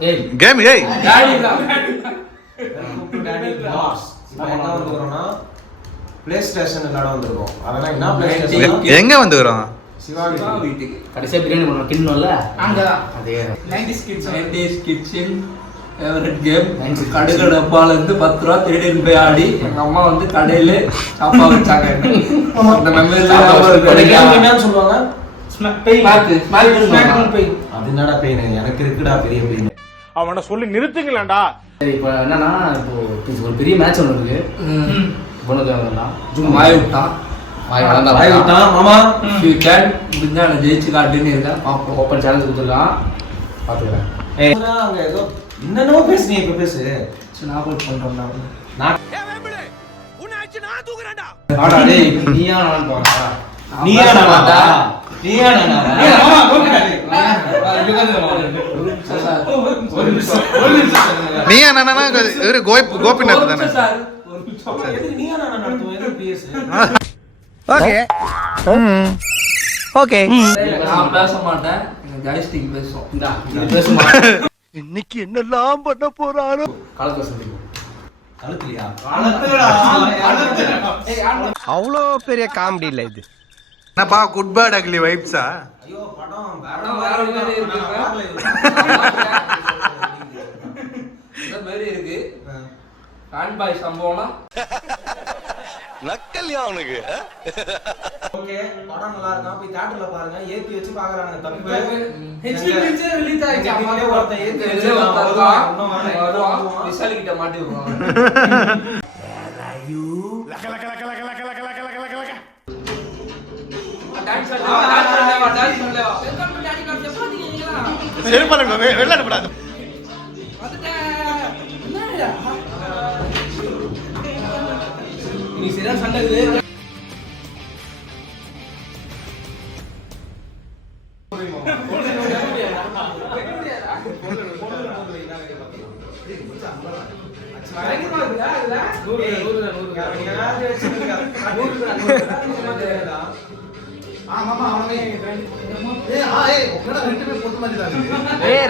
Game ஏய் play station விளையாட வந்திருக்கோம். அதெல்லாம் என்ன பிளே ஸ்டேஷன்? எங்க வந்துறோம்? சிவா வீட்டுக்கு. கடைசியா பிரியாணி பண்ணோம் கிண்ணம்ல அங்கதான். அதே 90s கிட்ஸின் ஃபேவரட் கேம். கடுகு டப்பால இருந்து 10 ரூபா தேடின்னு போய் ஆடி எங்க அம்மா வந்து கடையில சாப்பா வச்சாங்க. அந்த மெமரில என்னன்னு சொல்லுவாங்க? அது என்னடா பெயின்? எனக்கு இருக்குடா பெரிய பெயின். அவனை சொல்லி நிறுத்துங்களேன்டா. சரி இப்போ என்னன்னா இப்போ ஒரு பெரிய மேட்ச் ஒன்று இருக்கு. பொண்ணுதான் வாய் விட்டான் மாமா முடிஞ்சா நான் ஜெயிச்சு காட்டுன்னு இருக்கேன். ஓப்பன் சேலஞ்ச் கொடுத்துருக்கான் பார்த்துக்கிறேன். அங்க ஏதோ என்னென்னமோ பேசுனீங்க, இப்ப பேசு. நான் போய் பண்றேன். நீயா நான் போறா நீயா நானா? நீயா நானா? நீயா நானா? இவரு கோபிநாத் தானே? நீயா நானா நடத்துவோம், எது பேசு. Okay okay. நான் பேச மாட்டேன், ஜாய்ஸ்டிக் பேசும். இந்தா இது பேசுமா? இன்னைக்கு என்னெல்லாம் பண்ண போறானோ. காலத்தை சொல்லிடுவோம். கழுத்துலயா? அவ்வளோ பெரிய காமெடி இல்ல இது. என்னப்பா குட் பேட் அக்லி வைப்ஸா? ஐயோ படம் வேற மாதிரி இருக்கு. இந்த மாதிரி இருக்கு. ஃபேன் பாய் சம்பவம்னா நக்கல்யா அவனுக்கு. ஓகே, படம் நல்லா இருக்கா? போய் தியேட்டர்ல பாருங்க. ஏத்தி வச்சு பாக்குறானுங்க தப்பு. ஹெச்டி பிக்சர் ரிலீஸ் ஆயிச்சு. அம்மாவே ஒருத்தன் ஏத்தி வச்சு வருவான். விசாலி கிட்ட மாட்டி விடுவான். லக லக லக லக லக லக லக லக லக லக. டான்ஸ் பண்ணவா. Welcome to daddy cars. எப்போ வந்தீங்களா? செருப்பால வெள்ளாட கூடாது. என்னடா நீ சரியா சண்டை இது.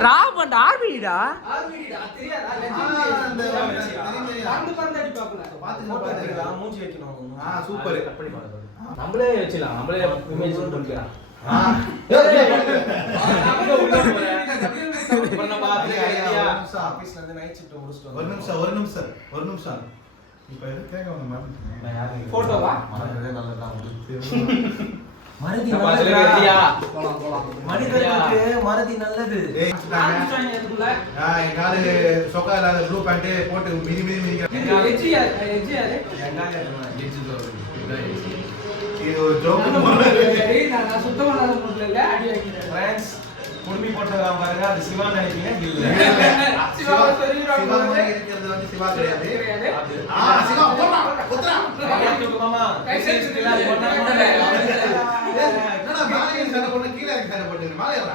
ராமன் ஆர்பிடா மூஞ்சி வைக்கணும். சூப்பர். நம்மளே வச்சிடலாம். நம்மளே இமேஜ் பண்ணிக்கலாம். ஆபீஸ்ல இருந்து நைட் ஷிஃப்ட் முடிச்சிட்டு ஒரு நிமிஷம் இப்ப எது கேட்க வந்த மாதிரி போட்டோவா மறந்ததே நல்லதுதான். மனிதனுக்கு மறதி நல்லது. எங்காலு சொக்கா இல்லாத ப்ளூ பேண்ட் போட்டு மிதி மிதிக்கிறேன். இது ஒரு ஜோக். நான் சுத்தமான முறையில அடி வைக்கிறேன். குடுமி போட்டுறான் பாருங்க, அது சிவா நினைக்கிறீங்க. இல்ல சிவா சொல்லிடுறாங்க இருக்கிறது வந்து சிவா கிடையாது. சிவா போடா குத்ரா மாமா கைசெட்ல என்னடா மேலே சண்டை போட்டு கீழ இறங்கி சண்டை போட்டு மேலே ஏறா.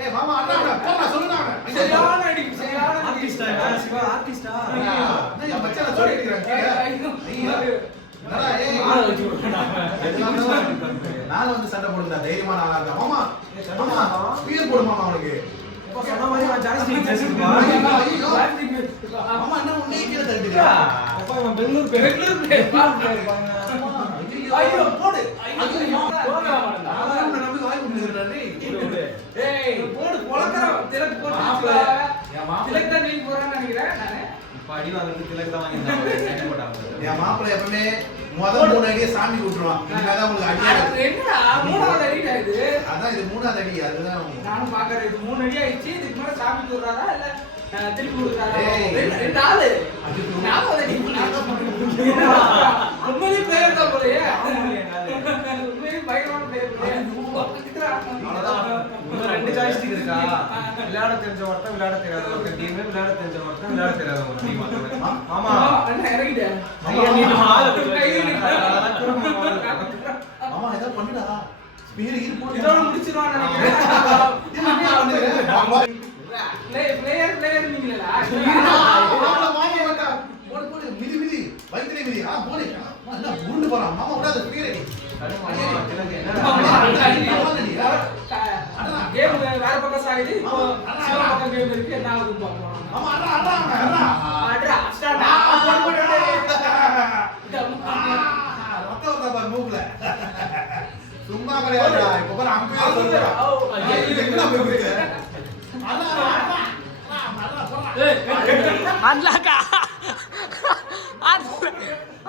ஏய் மாமா அண்ணா போடா சொல்லுடா. சரியான அடி சரியான ஆர்டிஸ்டா சிவா ஆர்டிஸ்டா. நான் மச்சான சொல்லி இருக்கேன். ஐயோ என்னடா ஏய் நான் வந்து சண்டை போடுறதா தைரியமான ஆளா இருக்கா. மாமா மாமா ஸ்பீர் போடு மாமா அவனுக்கு. இப்ப சொன்ன மாதிரி நான் ஜாய்ஸ்டிக் பேசிடுவா. மாமா என்ன உன்னை கீழ தள்ளிடுறா. அப்ப இவன் பெங்களூர் ஐயோ போடு நான் நம்பி வாய் குடுக்குறேன் டேய். ஏய் போடு பொளக்கறோம் திலக் போட்டு திலக் தான் நீ போறான்னு நினைக்கிறேன் நானே. இப்ப அடி வாங்குறது திலக் தான் வாங்கிட்டாங்க. என்ன போட்டாங்க? என் மாப்பிள்ளை எப்பவுமே முதல் 3 அடியை சாமி விட்டுருவான். இதுக்காக உங்களுக்கு அடியா என்னடா மூணாவது அடி இது. அதான் இது 3வது அடி. அதுதான் நானும் பாக்குறேன். இது 3 அடி ஆயிடுச்சு. இதுக்கு மேல சாமி சொல்றாரா இல்ல திருப்பி கொடுக்குறாரா? ஏய். ரெண்டு ஆளு. நாலாவது அடி. உண்மையிலே பிளேயர் தான் போலயே. உண்மையிலே பயங்கரமான பிளேயர் போலயே. அவ்வளவுதான். இன்னும் 2 ஜாய்ஸ்டிக் இருக்கா? விளையாட தெரிஞ்ச ஒருத்தன், விளையாட தெரியாத ஒருத்தன் டீம், விளையாட தெரிஞ்ச ஒருத்தன், விளையாட தெரியாத ஒரு டீம். ஆமா அண்ணா இறங்கிட்டேன். ஆமா ஏதோ பண்ணுடா. ஸ்பீர் ஈர் போடு. இதோட முடிச்சிருவான்னு நினைக்கிறேன். பிளேயர் நீங்களா? போடு போடு மிதி மிதி வைத்திரி மிதி. போடு என்ன உருண்டு போறான். மாமா விடாத ஸ்பீர் அடி. கேம் வேற பக்கம் ஆகுது. இப்போ சிவா பக்கம் game இருக்கு. என்ன ஆகுதுன்னு பார்ப்போம். ஆமா அடா அட்ரா, start. போடு. ரத்த வந்தா பாரு மூக்குல சும்மா கிடையாதுடா இப்ப பாரு அம்பே சொல்றா என்ன போயிருக்கு அன்லாக்கா.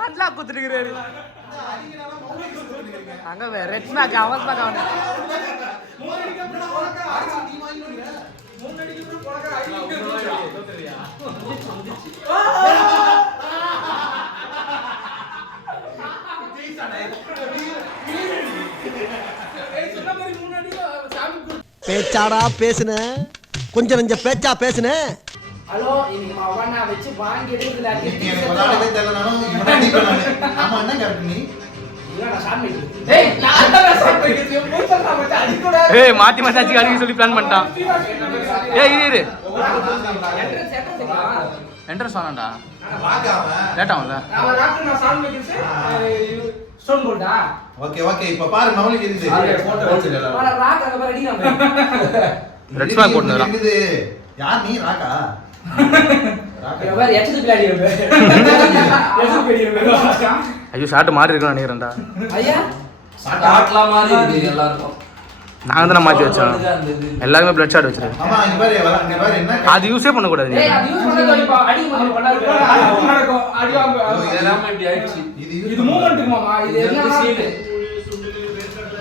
அன்லாக் குத்துட்டுக்கிறாரு. அங்க ரெட்னாக்கா அவஸ்தாக்கா அவனு. பேச்சாடா பேசுன கொஞ்சம் நெஞ்ச பேச்சா பேசுன. ஹலோ, இன்னைக்கு மாவனா வச்சு வாங்கி எடுக்குதுல. எனக்கு விளையாடவே தெரியலனாலும் இவனை அடிப்பேன் நானு. ஆமா என்ன கரெக்ட் நீ மாத்தி மாத்தி அடிக்க சொல்லி பிளான் பண்ணிட்டான். இரு என்ட்ரன்ஸ் வாங்கடா, லேட் ஆகும்ல. ஓகே ஓகே இப்ப பாரு மௌலிக் இருக்குது ரெட் ஃபிளாக் போட்டுறா. இருக்குது யார் நீ ராக்கா ஐயோ ஷாட் மாறி இருக்கணும் நினைக்கிறேன்டா. ஷாட்லாம் மாதிரி இருக்கு எல்லாருக்கும். நாங்க தானே மாத்தி வச்சோம். எல்லாருமே பிளட் ஷாட் வச்சிருக்கோம். ஆமா இங்க பாரு இங்க பாரு என்ன அது யூஸே பண்ண கூடாது.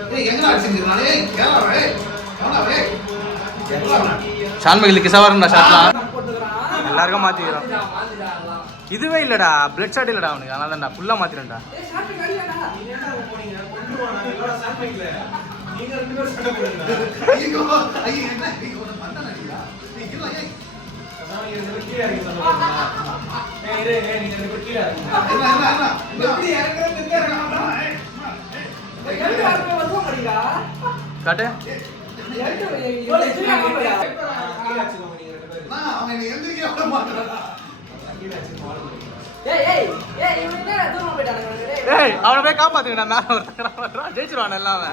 இது எங்க அடிச்சிருக்கானே கேளவே போடவே ஷான்மகில் கிசா வரணும்டா ஷாட்லாம். எல்லாருக்கும் மாத்திக்கிறோம். இதுவே இல்லடா, பிளட் ஷாட் இல்லடா அவனுக்கு. அதனால தான்டா ஃபுல்லா மாத்திரேன்டா. ஐயோ ஐயோ என்ன நீங்க ஒரு மண்ண நடிடா நீ இல்ல ஏய் காட்டு. அவன் எந்திரிக்க விட மாட்டான் ஏய் அவனை போய் காப்பாத்துக்கடா. மேல வர்றான் ஜெயிச்சிருவான் எல்லாம்.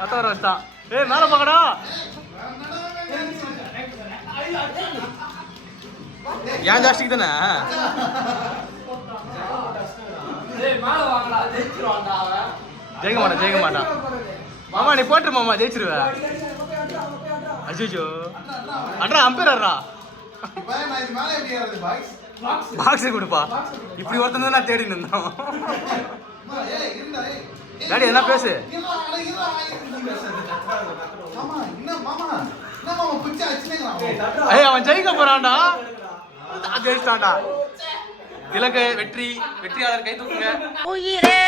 அவன் வர வச்சான். ஏய் மேல போங்கடா. ஏன் ஜாஸ்திக்கு தானே ஜெயிக்க மாட்டான். மாமா நீ போட்டுரு மாமா, ஜெயிச்சிருவ. அஜிஜோ அட்ரா அம்பேர் அட்ரா. இப்ப நான் இது மேல எப்படி ஏறது பாய்ஸ் பாக்ஸ் கொடுப்பா. இப்படி ஒருத்தன் தான் நான் தேடி நின்றோம். ஏய் இருடா ஏய் டாடி என்ன பேசு. மாமா என்ன மாமா பிச்சை அடிச்சுனேங்கறான். ஏய் அவன் ஜெயிக்க போறான்டா. ஜெயிச்சிட்டான்டா. இலக்கு வெற்றியாளர் கை தூக்குங்க. உயிரே